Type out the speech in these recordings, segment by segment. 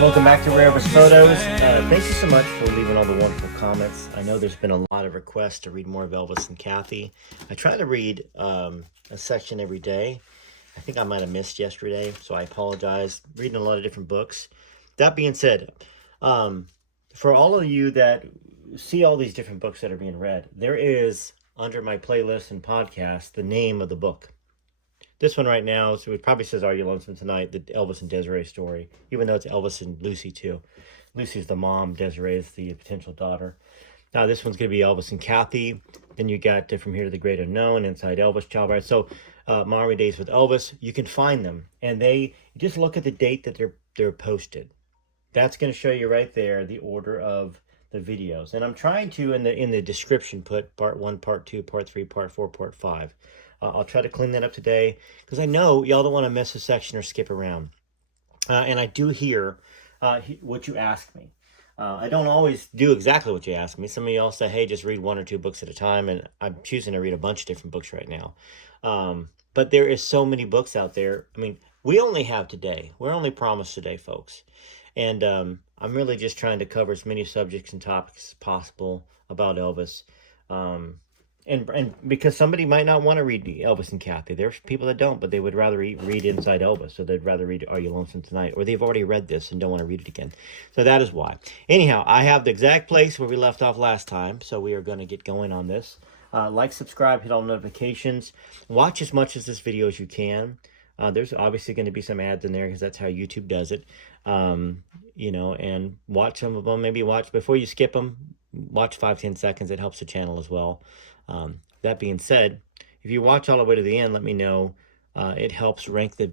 Welcome back to Rare Elvis Photos. Thank you so much for leaving all the wonderful comments. I know there's been a lot of requests to read more of Elvis and Kathy. I try to read a section every day. I think I might have missed yesterday, so I apologize. Reading a lot of different books. That being said, for all of you that see all these different books that are being read, there is, under my playlist and podcast, the name of the book. This one right now, so it probably says Are You Lonesome Tonight, the Elvis and Desiree story, even though it's Elvis and Lucy too. Lucy's the mom, Desiree is the potential daughter. Now this one's going to be Elvis and Kathy. Then you got From Here to the Great Unknown, Inside Elvis, Child Bride. So Memory Days with Elvis, you can find them. And they, just look at the date that they're posted. That's going to show you right there the order of the videos. And I'm trying to, in the description, put part 1, part 2, part 3, part 4, part 5. I'll try to clean that up today because I know y'all don't want to miss a section or skip around. And I do hear what you ask me. I don't always do exactly what you ask me. Some of y'all say, hey, just read 1 or 2 books at a time. And I'm choosing to read a bunch of different books right now. But there is so many books out there. I mean, we only have today. We're only promised today, folks. And I'm really just trying to cover as many subjects and topics as possible about Elvis. And because somebody might not want to read Elvis and Kathy. There's people that don't, but they would rather read Inside Elvis. So they'd rather read Are You Lonesome Tonight? Or they've already read this and don't want to read it again. So that is why. Anyhow, I have the exact place where we left off last time. So we are going to get going on this. Like, subscribe, hit all notifications. Watch as much of this video as you can. There's obviously going to be some ads in there because that's how YouTube does it. You know, and watch some of them. Maybe watch before you skip them. Watch 5-10 seconds. It helps the channel as well. That being said, if you watch all the way to the end, let me know. It helps rank the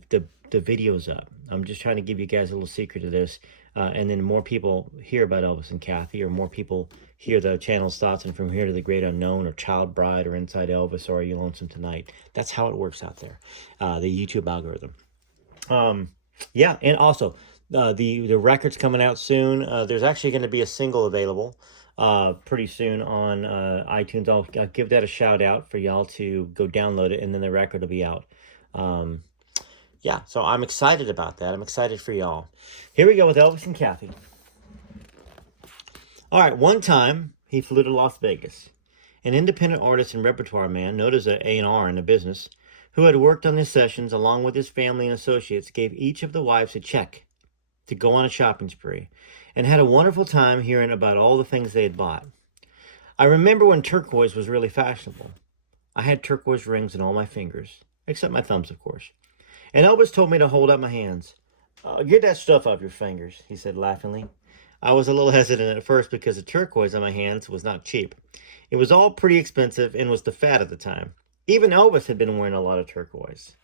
videos up. I'm just trying to give you guys a little secret of this. And then more people hear about Elvis and Kathy, or more people hear the channel's thoughts and From Here to the Great Unknown, or Child Bride, or Inside Elvis, or Are You Lonesome Tonight. That's how it works out there, the YouTube algorithm. Yeah, and also the record's coming out soon. There's actually going to be a single available pretty soon on iTunes. I'll give that a shout out for y'all to go download it, and then the record will be out. Yeah, so I'm excited about that. I'm excited for y'all. Here we go with Elvis and Kathy. All right, one time he flew to Las Vegas. An independent artist and repertoire man, known as an A&R in the business, who had worked on his sessions along with his family and associates, gave each of the wives a check to go on a shopping spree, and had a wonderful time hearing about all the things they had bought. I remember when turquoise was really fashionable. I had turquoise rings in all my fingers, except my thumbs, of course. And Elvis told me to hold up my hands. Get that stuff off your fingers, he said laughingly. I was a little hesitant at first because the turquoise on my hands was not cheap. It was all pretty expensive and was the fad at the time. Even Elvis had been wearing a lot of turquoise.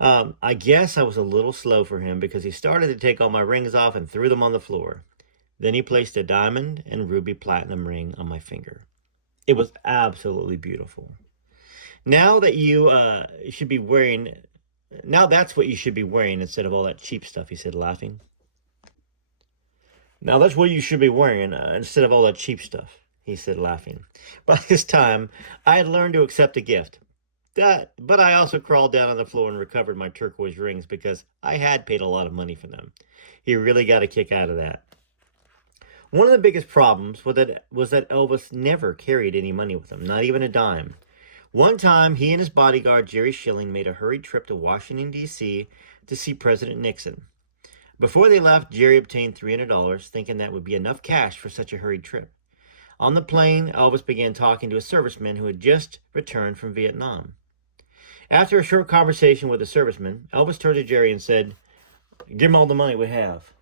I guess I was a little slow for him because he started to take all my rings off and threw them on the floor. Then he placed a diamond and ruby platinum ring on my finger. It was absolutely beautiful. Now that you should be wearing... Now that's what you should be wearing instead of all that cheap stuff, he said, laughing. Now that's what you should be wearing instead of all that cheap stuff, he said, laughing. By this time, I had learned to accept a gift. But I also crawled down on the floor and recovered my turquoise rings because I had paid a lot of money for them. He really got a kick out of that. One of the biggest problems was that Elvis never carried any money with him, not even a dime. One time, he and his bodyguard, Jerry Schilling, made a hurried trip to Washington, D.C. to see President Nixon. Before they left, Jerry obtained $300, thinking that would be enough cash for such a hurried trip. On the plane, Elvis began talking to a serviceman who had just returned from Vietnam. After a short conversation with the serviceman, Elvis turned to Jerry and said, "Give him all the money we have."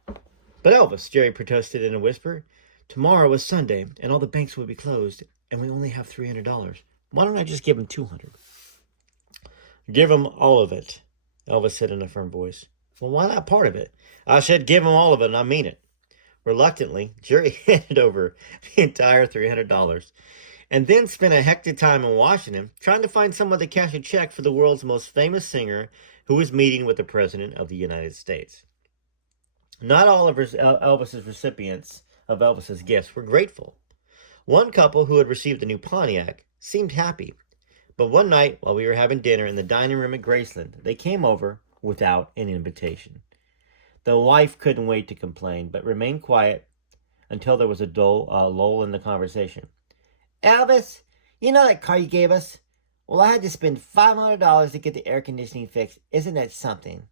"But Elvis," Jerry protested in a whisper, "tomorrow is Sunday, and all the banks will be closed, and we only have $300. Why don't I just give him $200? "Give him all of it," Elvis said in a firm voice. "Well, why not part of it?" "I said give him all of it, and I mean it." Reluctantly, Jerry handed over the entire $300, and then spent a hectic time in Washington trying to find someone to cash a check for the world's most famous singer who was meeting with the President of the United States. Not all of Elvis's recipients of Elvis's gifts were grateful. One couple who had received a new Pontiac seemed happy, but one night while we were having dinner in the dining room at Graceland, they came over without an invitation. The wife couldn't wait to complain, but remained quiet until there was a dull lull in the conversation. Elvis, you know that car you gave us? Well, I had to spend $500 to get the air conditioning fixed. Isn't that something?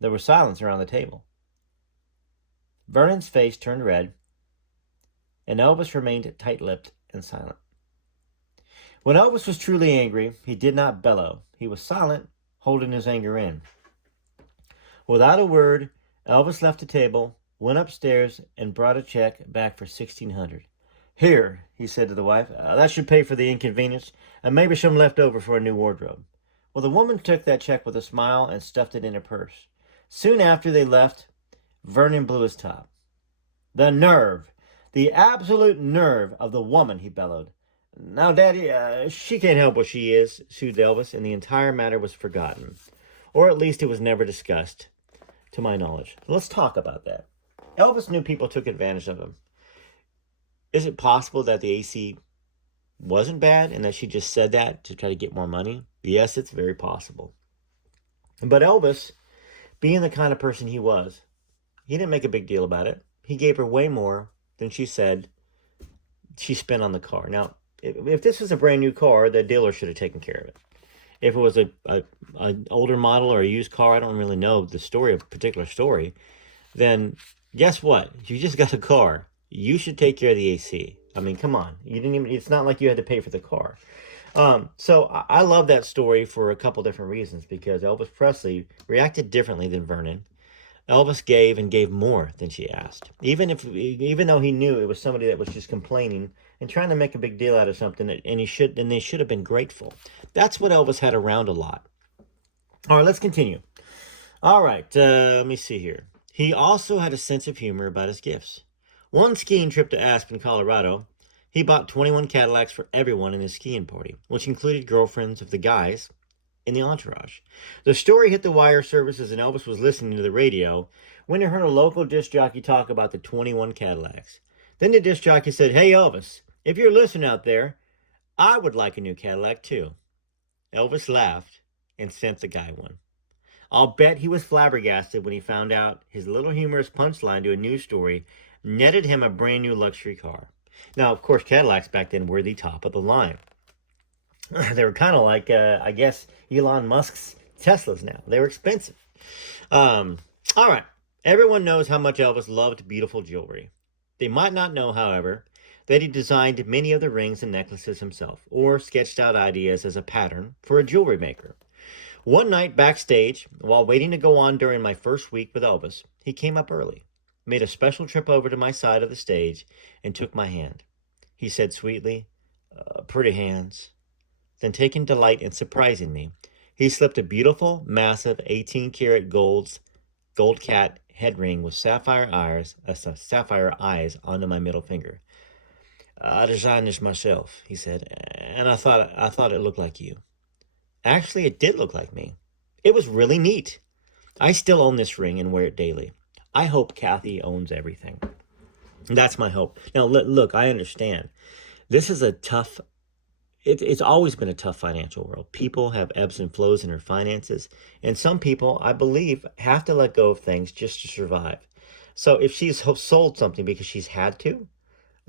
There was silence around the table. Vernon's face turned red, and Elvis remained tight-lipped and silent. When Elvis was truly angry, he did not bellow. He was silent, holding his anger in. Without a word, Elvis left the table, went upstairs, and brought a check back for $1,600. Here, he said to the wife, that should pay for the inconvenience, and maybe some left over for a new wardrobe. Well, the woman took that check with a smile and stuffed it in her purse. Soon after they left, Vernon blew his top. The nerve, the absolute nerve of the woman, he bellowed. Now, Daddy, she can't help what she is, soothed Elvis, and the entire matter was forgotten. Or at least it was never discussed, to my knowledge. Let's talk about that. Elvis knew people took advantage of him. Is it possible that the AC wasn't bad and that she just said that to try to get more money? Yes, it's very possible. But Elvis, being the kind of person he was, he didn't make a big deal about it. He gave her way more than she said she spent on the car. Now, if this was a brand new car, the dealer should have taken care of it. If it was an older model or a used car, I don't really know the story, a particular story, then guess what? You just got a car. You should take care of the AC. I mean, come on. You didn't even. It's not like you had to pay for the car. So I love that story for a couple different reasons, because Elvis Presley reacted differently than Vernon. Elvis gave and gave more than she asked, even though he knew it was somebody that was just complaining and trying to make a big deal out of something, and they should have been grateful. That's what Elvis had around a lot. All right, let's continue. All right, let me see here. He also had a sense of humor about his gifts. One skiing trip to Aspen, Colorado, he bought 21 Cadillacs for everyone in his skiing party, which included girlfriends of the guys in the entourage. The story hit the wire services, and Elvis was listening to the radio when he heard a local disc jockey talk about the 21 Cadillacs. Then the disc jockey said, "Hey Elvis, if you're listening out there, I would like a new Cadillac too." Elvis laughed and sent the guy one. I'll bet he was flabbergasted when he found out his little humorous punchline to a news story netted him a brand new luxury car. Now, of course, Cadillacs back then were the top of the line. They were kind of like, I guess, Elon Musk's Teslas now. They were expensive. All right. Everyone knows how much Elvis loved beautiful jewelry. They might not know, however, that he designed many of the rings and necklaces himself, or sketched out ideas as a pattern for a jewelry maker. One night backstage, while waiting to go on during my first week with Elvis, he came up early, made a special trip over to my side of the stage, and took my hand. He said sweetly, "Pretty hands." Then, taking delight in surprising me, he slipped a beautiful, massive 18-karat gold cat head ring with sapphire eyes onto my middle finger. "I designed this myself," he said, "and I thought it looked like you." Actually, it did look like me. It was really neat. I still own this ring and wear it daily. I hope Kathy owns everything. That's my hope. Now, look, I understand. This is a tough, it's always been a tough financial world. People have ebbs and flows in their finances. And some people, I believe, have to let go of things just to survive. So if she's sold something because she's had to,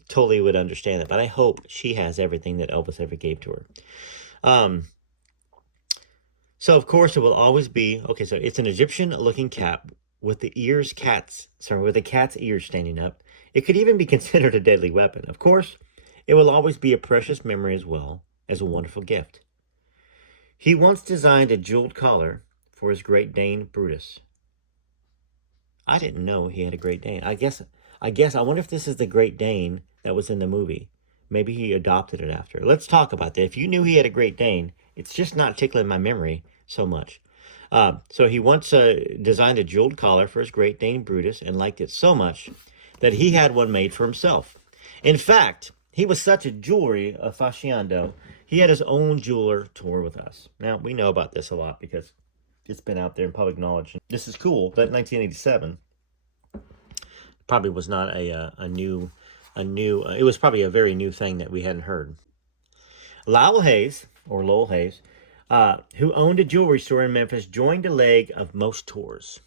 totally would understand that. But I hope she has everything that Elvis ever gave to her. So, of course, it will always be, okay, so it's an Egyptian-looking cap with the cat's ears standing up. It could even be considered a deadly weapon. Of course, it will always be a precious memory as well as a wonderful gift. He once designed a jeweled collar for his Great Dane, Brutus. I didn't know he had a Great Dane. I wonder if this is the Great Dane that was in the movie. Maybe he adopted it after. Let's talk about that. If you knew he had a Great Dane, it's just not tickling my memory so much. So he once designed a jeweled collar for his Great Dane Brutus and liked it so much that he had one made for himself. In fact, he was such a jewelry aficionado, he had his own jeweler tour with us. Now, we know about this a lot because it's been out there in public knowledge. This is cool, but 1987 probably was not it was probably a very new thing that we hadn't heard. Lowell Hayes, who owned a jewelry store in Memphis, joined a leg of most tours.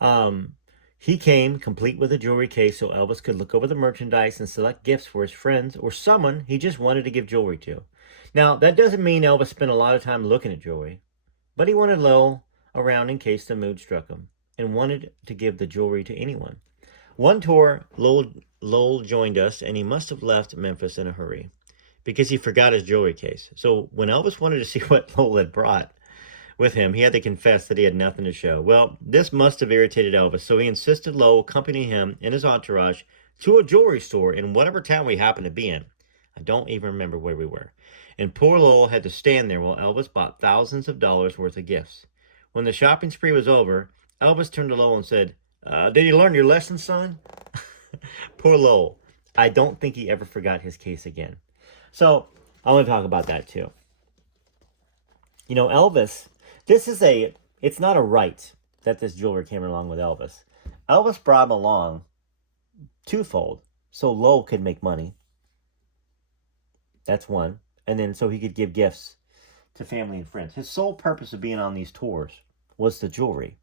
Um, he came complete with a jewelry case so Elvis could look over the merchandise and select gifts for his friends or someone he just wanted to give jewelry to. Now, that doesn't mean Elvis spent a lot of time looking at jewelry, but he wanted Lowell around in case the mood struck him and wanted to give the jewelry to anyone. One tour, Lowell joined us, and he must have left Memphis in a hurry because he forgot his jewelry case. So when Elvis wanted to see what Lowell had brought with him, he had to confess that he had nothing to show. Well, this must have irritated Elvis, so he insisted Lowell accompany him and his entourage to a jewelry store in whatever town we happened to be in. I don't even remember where we were. And poor Lowell had to stand there while Elvis bought thousands of dollars worth of gifts. When the shopping spree was over, Elvis turned to Lowell and said, did you learn your lesson, son? Poor Lowell. I don't think he ever forgot his case again. So, I want to talk about that too. You know, Elvis, it's not a right that this jewelry came along with Elvis. Elvis brought him along twofold, so Lowell could make money. That's one. And then so he could give gifts to family and friends. His sole purpose of being on these tours was the jewelry.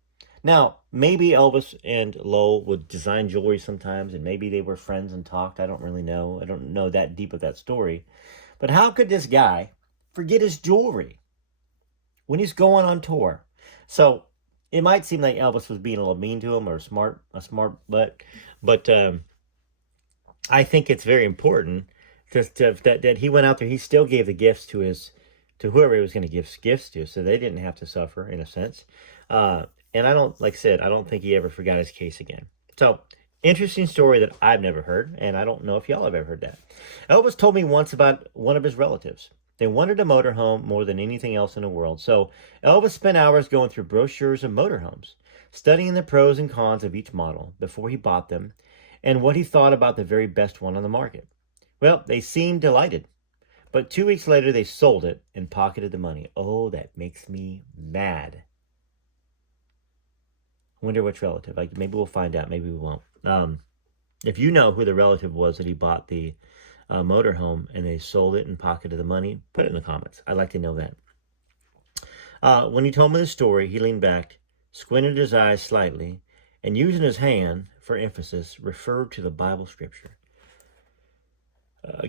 Now, maybe Elvis and Lowell would design jewelry sometimes, and maybe they were friends and talked. I don't really know. I don't know that deep of that story. But how could this guy forget his jewelry when he's going on tour? So it might seem like Elvis was being a little mean to him or a smart butt, but I think it's very important that he went out there. He still gave the gifts to whoever he was going to give gifts to, so they didn't have to suffer in a sense. And I don't, like I said, I don't think he ever forgot his case again. So, interesting story that I've never heard, and I don't know if y'all have ever heard that. Elvis told me once about one of his relatives. They wanted a motorhome more than anything else in the world, so Elvis spent hours going through brochures of motorhomes, studying the pros and cons of each model before he bought them, and what he thought about the very best one on the market. Well, they seemed delighted, but 2 weeks later they sold it and pocketed the money. Oh, that makes me mad. Wonder which relative. Maybe we'll find out. Maybe we won't. If you know who the relative was that he bought the motorhome and they sold it and pocketed the money, put it in the comments. I'd like to know that. When he told me the story, he leaned back, squinted his eyes slightly, and using his hand for emphasis, referred to the Bible scripture.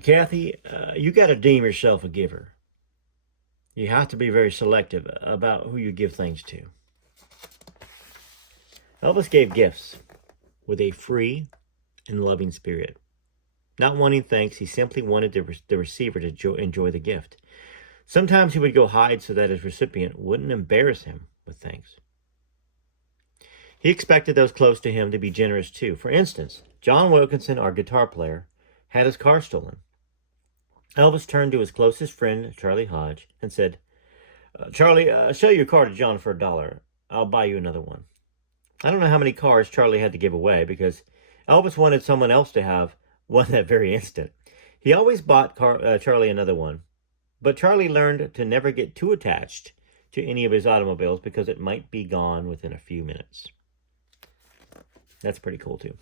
Kathy, you got to deem yourself a giver. You have to be very selective about who you give things to. Elvis gave gifts with a free and loving spirit. Not wanting thanks, he simply wanted the receiver to enjoy the gift. Sometimes he would go hide so that his recipient wouldn't embarrass him with thanks. He expected those close to him to be generous too. For instance, John Wilkinson, our guitar player, had his car stolen. Elvis turned to his closest friend, Charlie Hodge, and said, Charlie, sell your car to John for $1. I'll buy you another one. I don't know how many cars Charlie had to give away because Elvis wanted someone else to have one that very instant. He always bought Charlie another one, but Charlie learned to never get too attached to any of his automobiles because it might be gone within a few minutes. That's pretty cool too.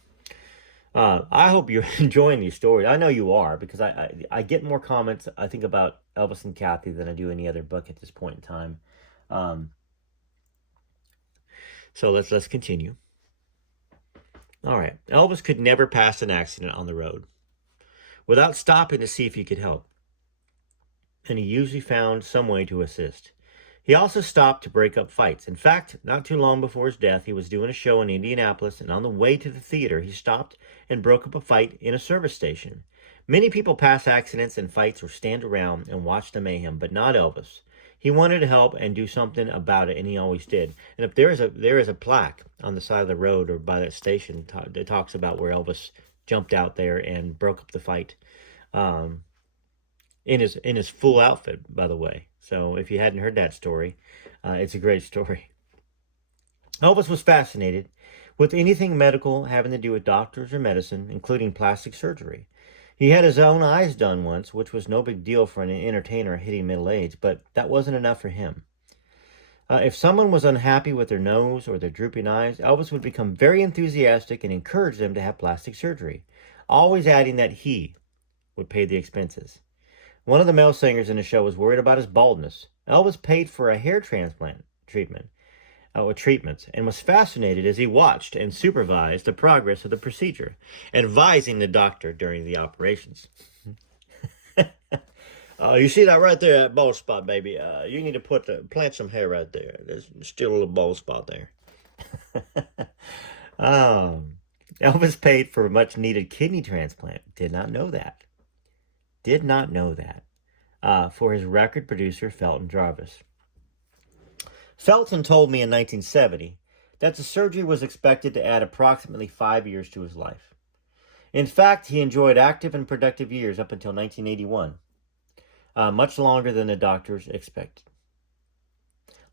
I hope you're enjoying these stories. I know you are because I get more comments, I think, about Elvis and Kathy than I do any other book at this point in time. So let's continue. All right. Elvis could never pass an accident on the road without stopping to see if he could help. And he usually found some way to assist. He also stopped to break up fights. In fact, not too long before his death, he was doing a show in Indianapolis, and on the way to the theater, he stopped and broke up a fight in a service station. Many people pass accidents and fights or stand around and watch the mayhem, but not Elvis. He wanted to help and do something about it, and he always did. And if there is a plaque on the side of the road or by that station that talks about where Elvis jumped out there and broke up the fight, in his full outfit, by the way. So if you hadn't heard that story, it's a great story. Elvis was fascinated with anything medical having to do with doctors or medicine, including plastic surgery. He had his own eyes done once, which was no big deal for an entertainer hitting middle age, but that wasn't enough for him. If someone was unhappy with their nose or their drooping eyes, Elvis would become very enthusiastic and encourage them to have plastic surgery, always adding that he would pay the expenses. One of the male singers in the show was worried about his baldness. Elvis paid for a hair transplant treatment, with treatments and was fascinated as he watched and supervised the progress of the procedure, advising the doctor during the operations. You see that right there, that bald spot, baby? You need to plant some hair right there. There's still a little bald spot there. um, Elvis paid for a much-needed kidney transplant. Did not know that. Did not know that. For his record producer, Felton Jarvis. Felton told me in 1970 that the surgery was expected to add approximately 5 years to his life. In fact, he enjoyed active and productive years up until 1981, much longer than the doctors expected.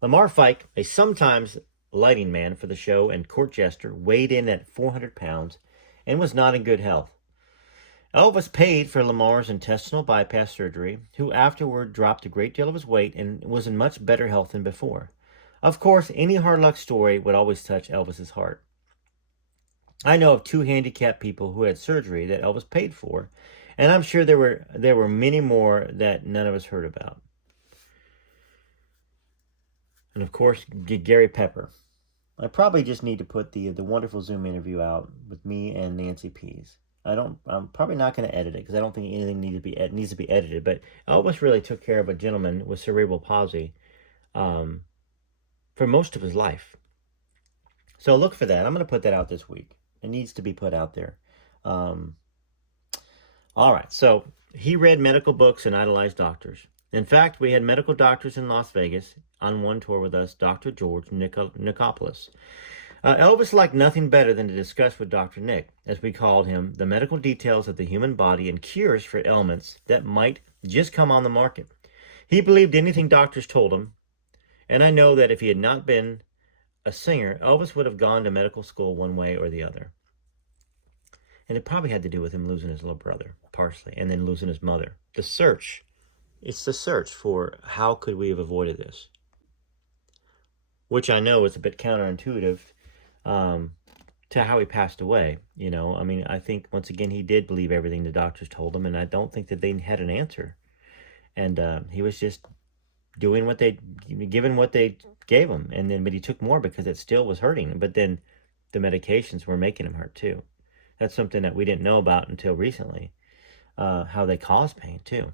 Lamar Fike, a sometimes lighting man for the show and court jester, weighed in at 400 pounds and was not in good health. Elvis paid for Lamar's intestinal bypass surgery, who afterward dropped a great deal of his weight and was in much better health than before. Of course, any hard luck story would always touch Elvis's heart. I know of 2 handicapped people who had surgery that Elvis paid for, and I'm sure there were many more that none of us heard about. And of course, Gary Pepper. I probably just need to put the wonderful Zoom interview out with me and Nancy Pease. I'm probably not going to edit it because I don't think anything needs to be edited. But Elvis really took care of a gentleman with cerebral palsy for most of his life. So look for that. I'm going to put that out this week. It needs to be put out there. All right. So he read medical books and idolized doctors. In fact, we had medical doctors in Las Vegas on one tour with us, Dr. George Nikopoulos. Elvis liked nothing better than to discuss with Dr. Nick, as we called him, the medical details of the human body and cures for ailments that might just come on the market. He believed anything doctors told him, and I know that if he had not been a singer, Elvis would have gone to medical school one way or the other. And it probably had to do with him losing his little brother, partially, and then losing his mother. It's the search for how could we have avoided this, which I know is a bit counterintuitive to how he passed away. I mean, I think, once again, he did believe everything the doctors told him, and I don't think that they had an answer. And he was just doing given what they gave him. But he took more because it still was hurting. But then the medications were making him hurt too. That's something that we didn't know about until recently, how they cause pain too.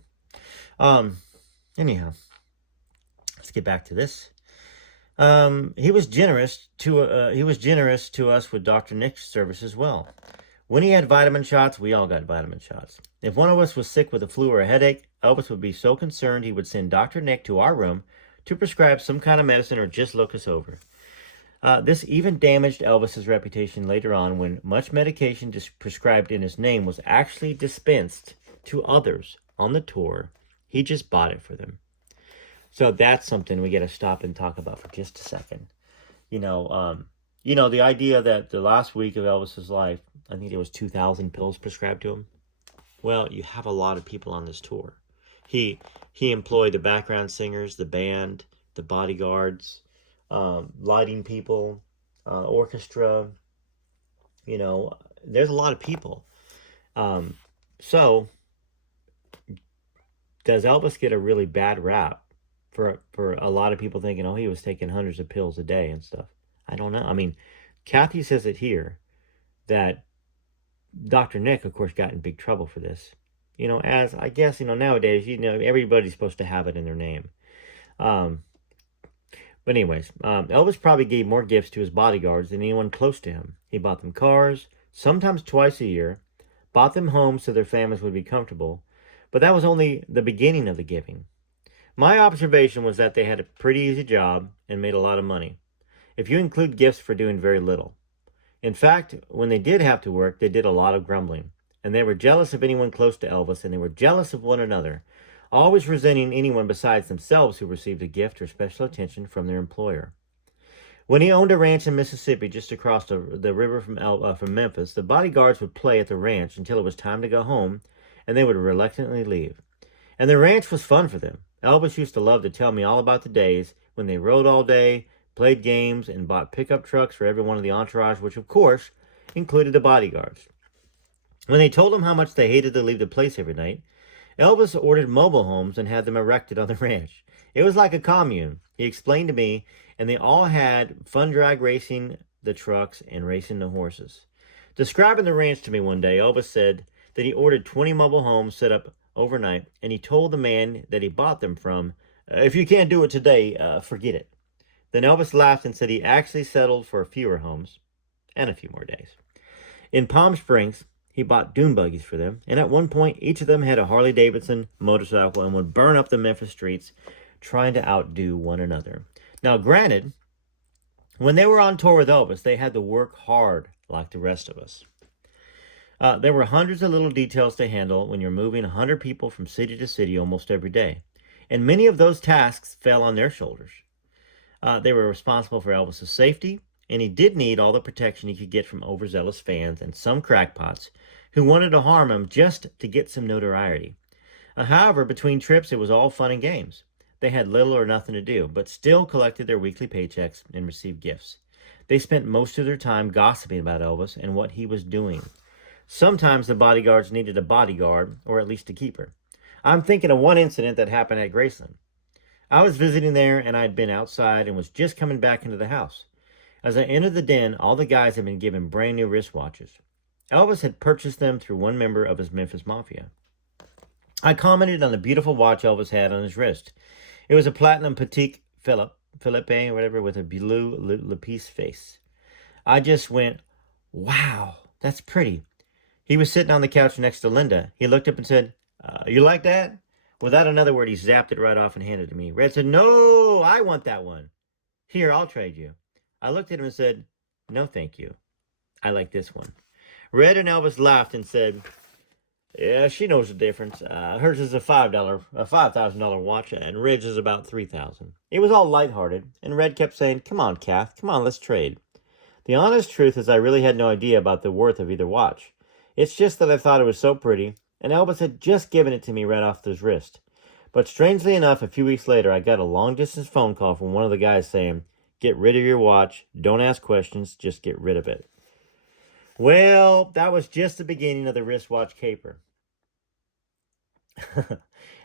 Anyhow, let's get back to this. He was generous to us with Dr. Nick's service as well. When he had vitamin shots, we all got vitamin shots. If one of us was sick with a flu or a headache, Elvis would be so concerned he would send Dr. Nick to our room to prescribe some kind of medicine or just look us over. This even damaged Elvis's reputation later on when much medication prescribed in his name was actually dispensed to others on the tour. He just bought it for them. So that's something we got to stop and talk about for just a second. The idea that the last week of Elvis's life, I think there was 2,000 pills prescribed to him. Well, you have a lot of people on this tour. He employed the background singers, the band, the bodyguards, lighting people, orchestra. There's a lot of people. So does Elvis get a really bad rap for a lot of people thinking, he was taking hundreds of pills a day and stuff? I don't know. I mean, Kathy says it here that Dr. Nick, of course, got in big trouble for this. As I guess, nowadays, everybody's supposed to have it in their name. But anyways, Elvis probably gave more gifts to his bodyguards than anyone close to him. He bought them cars, sometimes twice a year, bought them homes so their families would be comfortable. But that was only the beginning of the giving. My observation was that they had a pretty easy job and made a lot of money, if you include gifts for doing very little. In fact, when they did have to work, they did a lot of grumbling, and they were jealous of anyone close to Elvis, and they were jealous of one another, always resenting anyone besides themselves who received a gift or special attention from their employer. When he owned a ranch in Mississippi just across the river from Memphis, the bodyguards would play at the ranch until it was time to go home, and they would reluctantly leave. And the ranch was fun for them. Elvis used to love to tell me all about the days when they rode all day, played games, and bought pickup trucks for every one of the entourage, which, of course, included the bodyguards. When they told him how much they hated to leave the place every night, Elvis ordered mobile homes and had them erected on the ranch. It was like a commune, he explained to me, and they all had fun drag racing the trucks and racing the horses. Describing the ranch to me one day, Elvis said that he ordered 20 mobile homes set up overnight, and he told the man that he bought them from, if you can't do it today, forget it. Then Elvis laughed and said he actually settled for fewer homes and a few more days. In Palm Springs, he bought dune buggies for them, and at one point, each of them had a Harley Davidson motorcycle and would burn up the Memphis streets trying to outdo one another. Now, granted, when they were on tour with Elvis, they had to work hard like the rest of us. There were hundreds of little details to handle when you're moving 100 people from city to city almost every day, and many of those tasks fell on their shoulders. They were responsible for Elvis's safety, and he did need all the protection he could get from overzealous fans and some crackpots who wanted to harm him just to get some notoriety. However, between trips, it was all fun and games. They had little or nothing to do, but still collected their weekly paychecks and received gifts. They spent most of their time gossiping about Elvis and what he was doing. Sometimes the bodyguards needed a bodyguard, or at least a keeper. I'm thinking of one incident that happened at Graceland. I was visiting there, and I'd been outside and was just coming back into the house. As I entered the den, all the guys had been given brand new wristwatches. Elvis had purchased them through one member of his Memphis Mafia. I commented on the beautiful watch Elvis had on his wrist. It was a platinum Patek Philippe, or whatever, with a blue lapis face. I just went, wow, that's pretty. He was sitting on the couch next to Linda. He looked up and said, you like that? Without another word, he zapped it right off and handed it to me. Red said, no, I want that one. Here, I'll trade you. I looked at him and said, no, thank you. I like this one. Red and Elvis laughed and said, yeah, she knows the difference. Hers is a $5,000 watch, and Red's is about $3,000. It was all lighthearted, and Red kept saying, come on, Kath, come on, let's trade. The honest truth is I really had no idea about the worth of either watch. It's just that I thought it was so pretty, and Elvis had just given it to me right off his wrist. But strangely enough, a few weeks later, I got a long-distance phone call from one of the guys saying, get rid of your watch, don't ask questions, just get rid of it. Well, that was just the beginning of the wristwatch caper.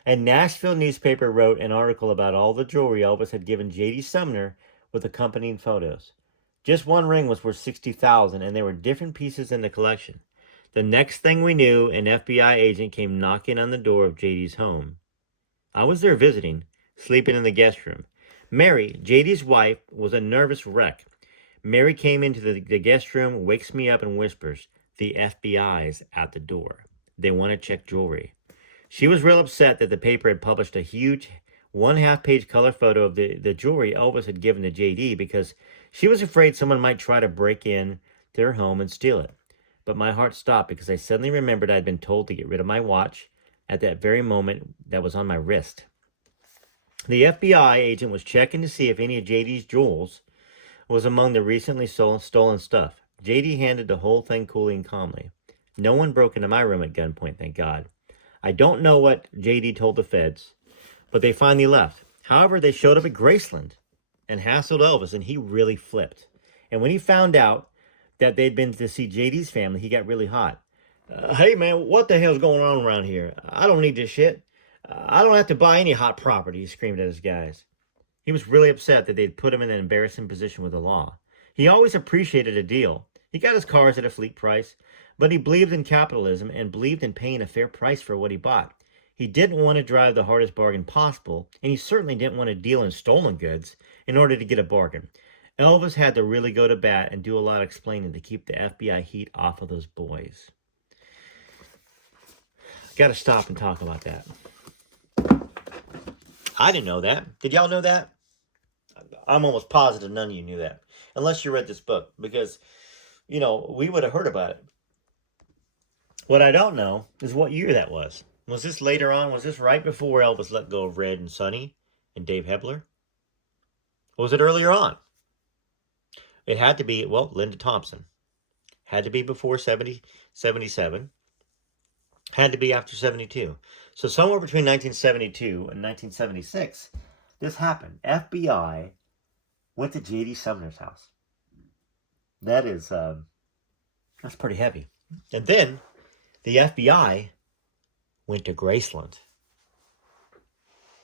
A Nashville newspaper wrote an article about all the jewelry Elvis had given J.D. Sumner with accompanying photos. Just one ring was worth $60,000, and there were different pieces in the collection. The next thing we knew, an FBI agent came knocking on the door of J.D.'s home. I was there visiting, sleeping in the guest room. Mary, J.D.'s wife, was a nervous wreck. Mary came into the guest room, wakes me up, and whispers, the FBI's at the door. They want to check jewelry. She was real upset that the paper had published a huge 1/2 page color photo of the jewelry Elvis had given to J.D. because she was afraid someone might try to break in their home and steal it. But my heart stopped because I suddenly remembered I'd been told to get rid of my watch at that very moment that was on my wrist. The FBI agent was checking to see if any of J.D.'s jewels was among the recently stolen stuff. J.D. handed the whole thing coolly and calmly. No one broke into my room at gunpoint, thank God. I don't know what J.D. told the feds, but they finally left. However, they showed up at Graceland and hassled Elvis, and he really flipped. And when he found out that they'd been to see J.D.'s family, he got really hot. Hey, man, what the hell's going on around here? I don't need this shit. I don't have to buy any hot property, he screamed at his guys. He was really upset that they'd put him in an embarrassing position with the law. He always appreciated a deal. He got his cars at a fleet price, but he believed in capitalism and believed in paying a fair price for what he bought. He didn't want to drive the hardest bargain possible, and he certainly didn't want to deal in stolen goods in order to get a bargain. Elvis had to really go to bat and do a lot of explaining to keep the FBI heat off of those boys. Got to stop and talk about that. I didn't know that. Did y'all know that? I'm almost positive none of you knew that. Unless you read this book. Because, we would have heard about it. What I don't know is what year that was. Was this later on? Was this right before Elvis let go of Red and Sonny and Dave Hebler? Or was it earlier on? It had to be, Linda Thompson. Had to be before 77. Had to be after 72. So somewhere between 1972 and 1976, this happened. FBI went to J.D. Sumners House. That's pretty heavy. And then the FBI went to Graceland.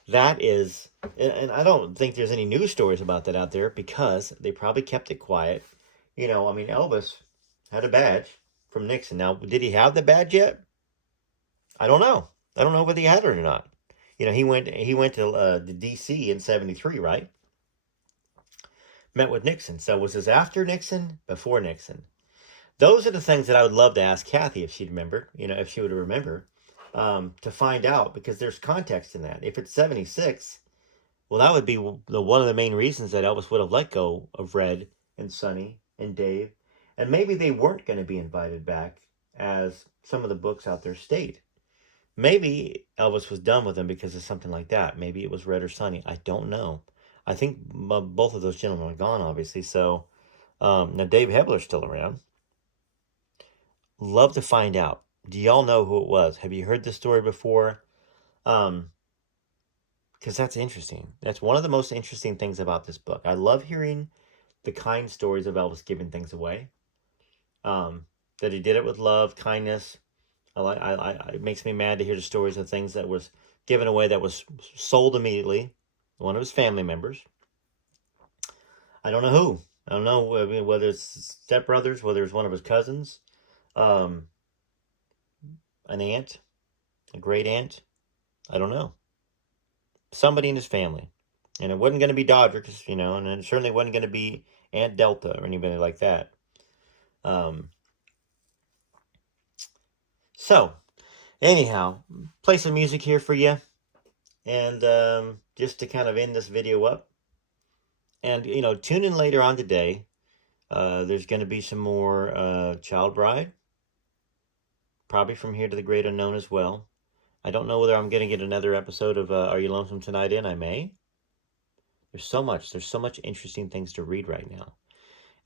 That is, and I don't think there's any news stories about that out there because they probably kept it quiet. You know, I mean, Elvis had a badge from Nixon. Now, did he have the badge yet? I don't know. I don't know whether he had it or not. You know, he went to the D.C. in '73, right? Met with Nixon. So was this after Nixon, before Nixon? Those are the things that I would love to ask Kathy if she'd remember. You know, if she would remember, to find out, because there's context in that. If it's '76, well, that would be one of the main reasons that Elvis would have let go of Red and Sonny and Dave, and maybe they weren't going to be invited back, as some of the books out there state. Maybe Elvis was done with them because of something like that. Maybe it was Red or Sonny. I don't know. I think both of those gentlemen are gone, obviously. So now Dave Hebler's still around. Love to find out. Do y'all know who it was? Have you heard this story before? Because that's interesting. That's one of the most interesting things about this book. I love hearing the kind stories of Elvis giving things away. That he did it with love, kindness. It makes me mad to hear the stories of things that was given away that was sold immediately. One of his family members. I don't know who. I don't know whether it's stepbrothers, whether it's one of his cousins, an aunt, a great aunt. I don't know. Somebody in his family. And it wasn't going to be Dodger, because, you know, and it certainly wasn't going to be Aunt Delta or anybody like that. So, anyhow, play some music here for you. And just to kind of end this video up. And, you know, tune in later on today. There's going to be some more Child Bride. Probably From Here to the Great Unknown as well. I don't know whether I'm going to get another episode of Are You Lonesome Tonight in? I may. There's so much interesting things to read right now.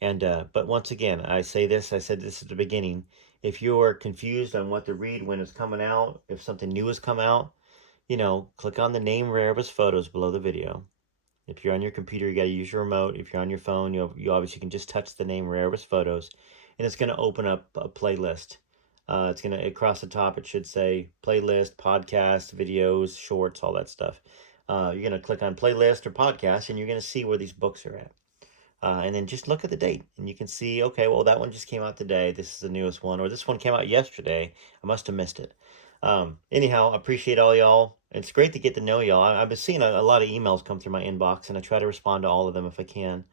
And but once again, I said this at the beginning. If you're confused on what to read when it's coming out, if something new has come out, you know, click on the name Rare Elvis Photos below the video. If you're on your computer, you got to use your remote. If you're on your phone, you obviously can just touch the name Rare Elvis Photos, and it's going to open up a playlist. It's going to, across the top, it should say playlist, podcast, videos, shorts, all that stuff. You're going to click on playlist or podcast, and you're going to see where these books are at. And then just look at the date, and you can see, okay, well, that one just came out today. This is the newest one, or this one came out yesterday. I must have missed it. Anyhow, I appreciate all y'all. It's great to get to know y'all. I've been seeing a lot of emails come through my inbox, and I try to respond to all of them if I can.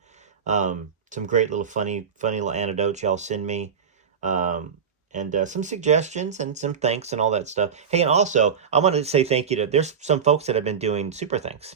Some great little funny little anecdotes y'all send me. And some suggestions and some thanks and all that stuff. Hey, and also, I want to say thank you to, there's some folks that have been doing super thanks.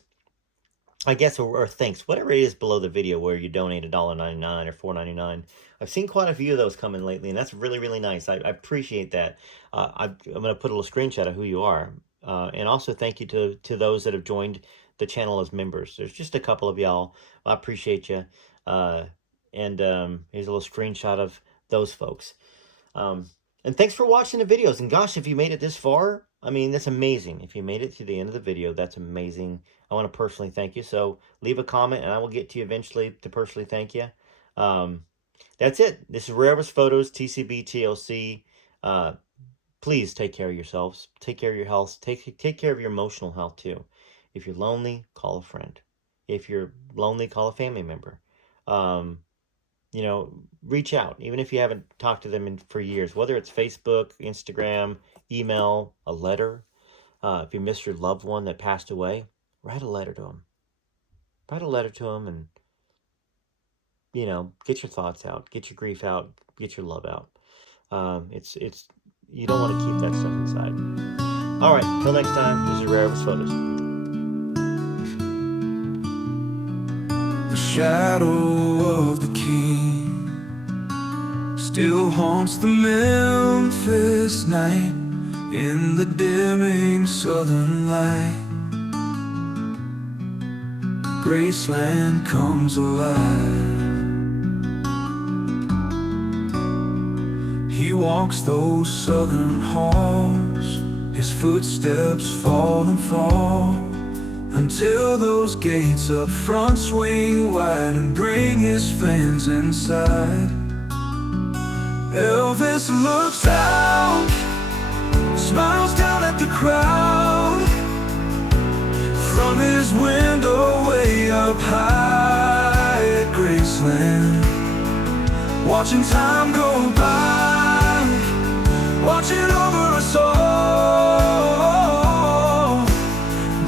I guess, or thanks, whatever it is below the video where you donate $1.99 or $4.99. I've seen quite a few of those come in lately, and that's really, really nice. I appreciate that. I'm going to put a little screenshot of who you are. And also thank you to those that have joined the channel as members. There's just a couple of y'all. I appreciate you. And here's a little screenshot of those folks. And thanks for watching the videos. And gosh, if you made it this far, I mean, that's amazing. If you made it to the end of the video, that's amazing. I want to personally thank you. So leave a comment, and I will get to you eventually to personally thank you. That's it. This is Rare Elvis Photos, TCB, TLC. Please take care of yourselves. Take care of your health. Take care of your emotional health, too. If you're lonely, call a friend. If you're lonely, call a family member. You know, reach out, even if you haven't talked to them for years, whether it's Facebook, Instagram, email, a letter. If you miss your loved one that passed away, write a letter to them. Write a letter to them and, you know, get your thoughts out, get your grief out, get your love out. You don't want to keep that stuff inside. All right, till next time, this is Rare Elvis Photos. The shadow of the king still haunts the Memphis night in the dimming southern light. Graceland comes alive. He walks those southern halls, his footsteps fall and fall, until those gates up front swing wide and bring his fans inside. Elvis looks out, smiles down at the crowd from his window way up high at Graceland, watching time go by, watching over us all,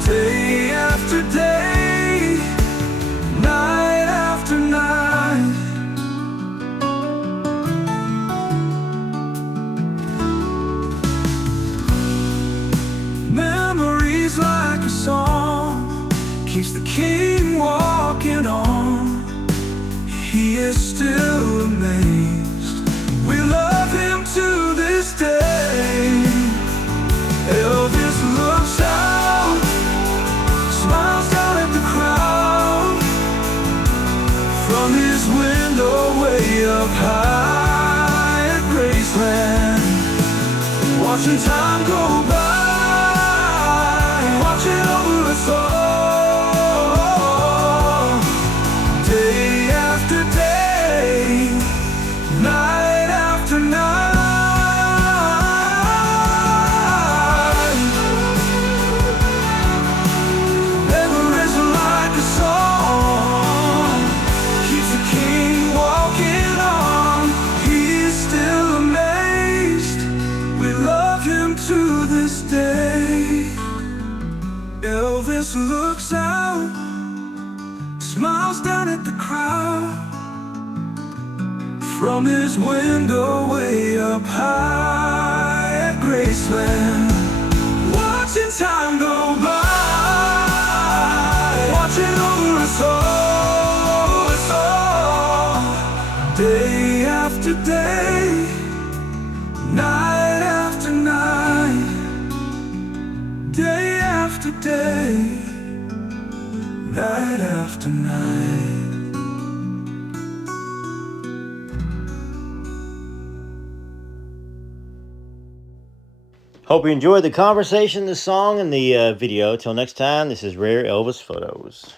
day after day, night after night. Memories like a song keeps the king walking on. He is still amazed. We love him to this day. Elvis looks out, smiles down at the crowd from his window way up high at Graceland, watching time go by, watching over us all, day after day, night after night. Memories are like a song, keeps the king walking on. He's still amazed. We love him to this day. Elvis looks out, smiles down at the crowd from his window way up high at Graceland, watching time go by, watching over us all, day after day, night after night, day after day, night after night. Hope you enjoyed the conversation, the song, and the video. Till next time, this is Rare Elvis Photos.